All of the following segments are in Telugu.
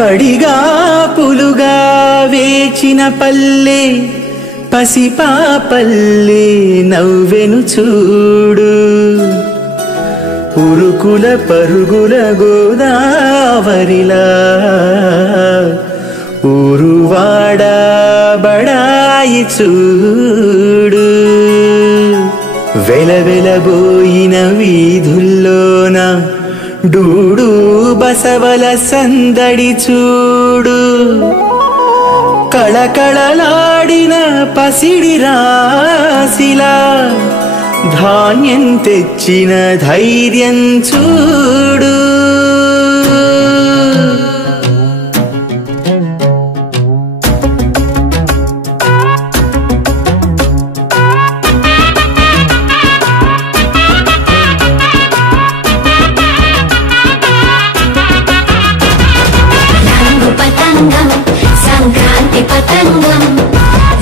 పడిగా పులుగా వేచిన పల్లె పసిపాపల్లే నవ్వెను చూడు ఉరుకుల పరుగుల గోదావరిలా ఊరువాడ బడాయి చూడు వెలవెలబోయిన వీధుల్లోన డూడు బసవల సందడి చూడు కళకళలాడిన పసిడి రాశిలా ధాన్యం తెచ్చిన ధైర్యం చూడు సంక్రాంతి పతంగం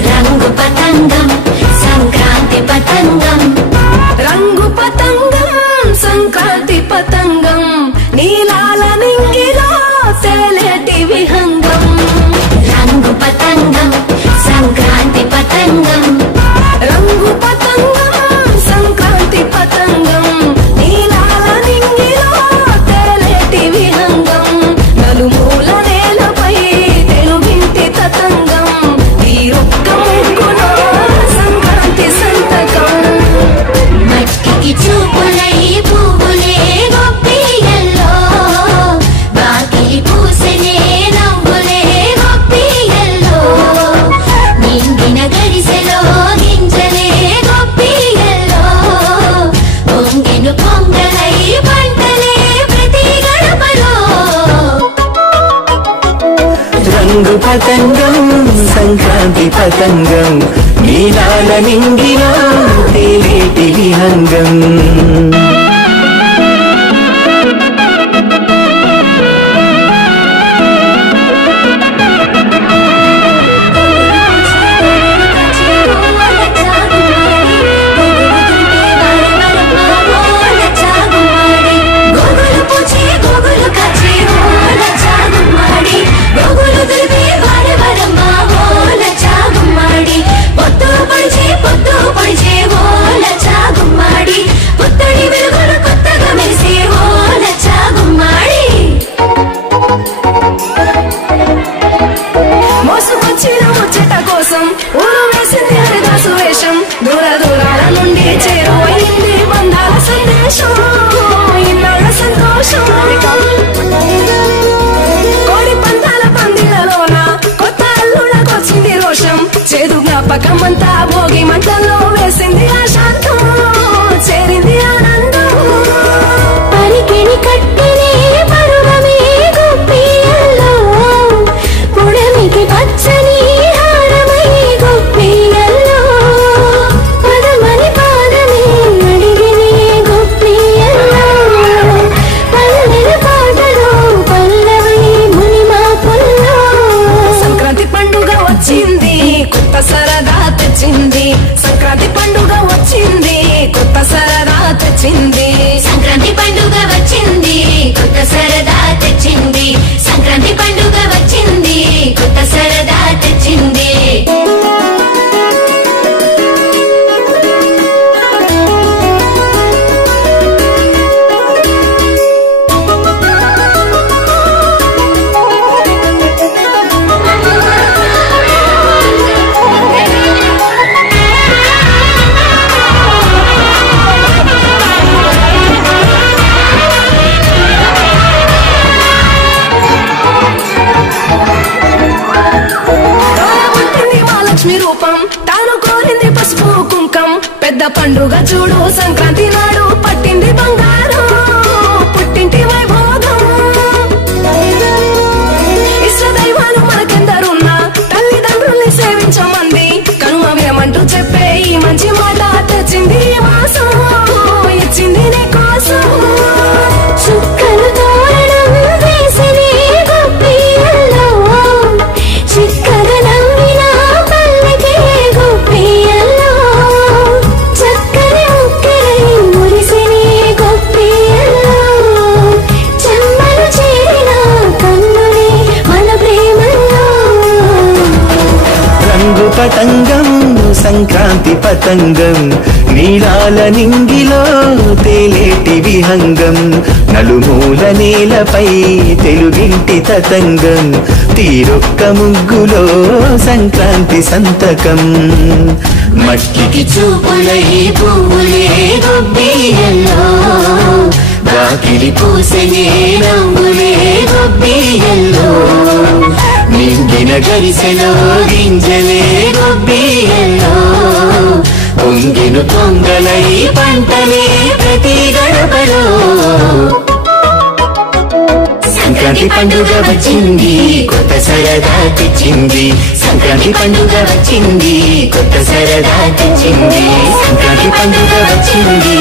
రంగు పతంగం సంక్రాంతి పతంగం రంగు పతంగం సంక్రాంతి పతంగం నీలాల నింగిలో తేలేటి విహంగం రంగు పతంగం సంక్రాంతి పతంగం రంగు పతంగం సంక్రాంతి పతంగం నీలాల నింగిలో తేలేటి విహంగం నలుమూల నేలపై తెలుగింటి తతంగం తీరొక్క ముగ్గులో సంక్రాంతి సంతకం మట్టికి చూపులై పువ్వులే గొప్పియల్లో బాకిలి పూసనే నవ్వులే గొప్పియల్లో నిండిన గడిసెలో గింజలే గొప్పియల్లో పొంగెను పొంగలై పంటలే ప్రతి గడపలో రంగు పతంగం సంక్రాంతి పతంగం నీలాల నింగిలో తేలేటి విహంగం మోసుకొచ్చిన ముచ్చట కోసం ఊరు వేసింది హరిదాసు వేషం దూర దూరాల నుండి చేరువైంది బంధాల సందేశం ఇన్నాళ్ళ సంతోషం కోడి పందాల పందిలలోన కొత్త అల్లుళ్ళకొచ్చింది రోషం చేదు జ్ఞాపకం అంతా భోగి మంటల్లో వేసింది ఆశాంతం చేరింది ఆనందం పరికిణి కట్టినే పరువమే గొప్పియల్లో పుడమికి పచ్చని హారమై గొప్పియల్లో పదమని పాదమే అడిగినే గొప్పియల్లో పల్లెల పాటలో పల్లవై మునిమాపుల్లో సంక్రాంతి పండుగ వచ్చింది కొత్త సరదా తెచ్చింది సంక్రాంతి పండుగ వచ్చింది కొత్త సరదా తెచ్చింది సంక్రాంతి పండుగ వచ్చింది కొత్త సరదా తెచ్చింది సంక్రాంతి పండుగ వచ్చింది కొత్త సరదా తెచ్చింది లక్ష్మి రూపం తాను కోరింది పసుపు కుంకం పెద్ద పండుగ చూడు సంక్రాంతి నాడు పట్టింది బంగారం పుట్టింటి వైభోగం ఇష్ట దైవాలు మనకెందరున్నా తల్లిదండ్రుల్ని సేవించమంది కనుమ వినమంటూ చెప్పే ఈ మంచి మాట తెచ్చింది మాసం ఇచ్చింది నీ కోసం చుక్కలు తోరణం వేసినే గొప్పియల్లో చిక్కగా నవ్విన పల్లెకే గొప్పియల్లో చక్కని ముక్కరై పతంగం సంక్రాంతి పతంగం నీలాల నింగిలో తేలేటి విహంగం నలుమూల నేలపై తెలుగింటి తతంగం తీరొక్క ముగ్గులో సంక్రాంతి సంతకం మట్టికి చూపులై పువ్వులే గొబ్బియల్లో వాకిలి పూసెనే నవ్వులే గొబ్బియల్లో నిండిన గరిసెలో గింజలే గొబ్బియల్లో పొంగిను పొంగలై పంటలే ప్రతి గడపలో సంక్రాంతి పండుగ వచ్చింది కొత్త సరదా తెచ్చింది సంక్రాంతి పండుగ వచ్చింది కొత్త సరదా తెచ్చింది సంక్రాంతి పండుగ వచ్చింది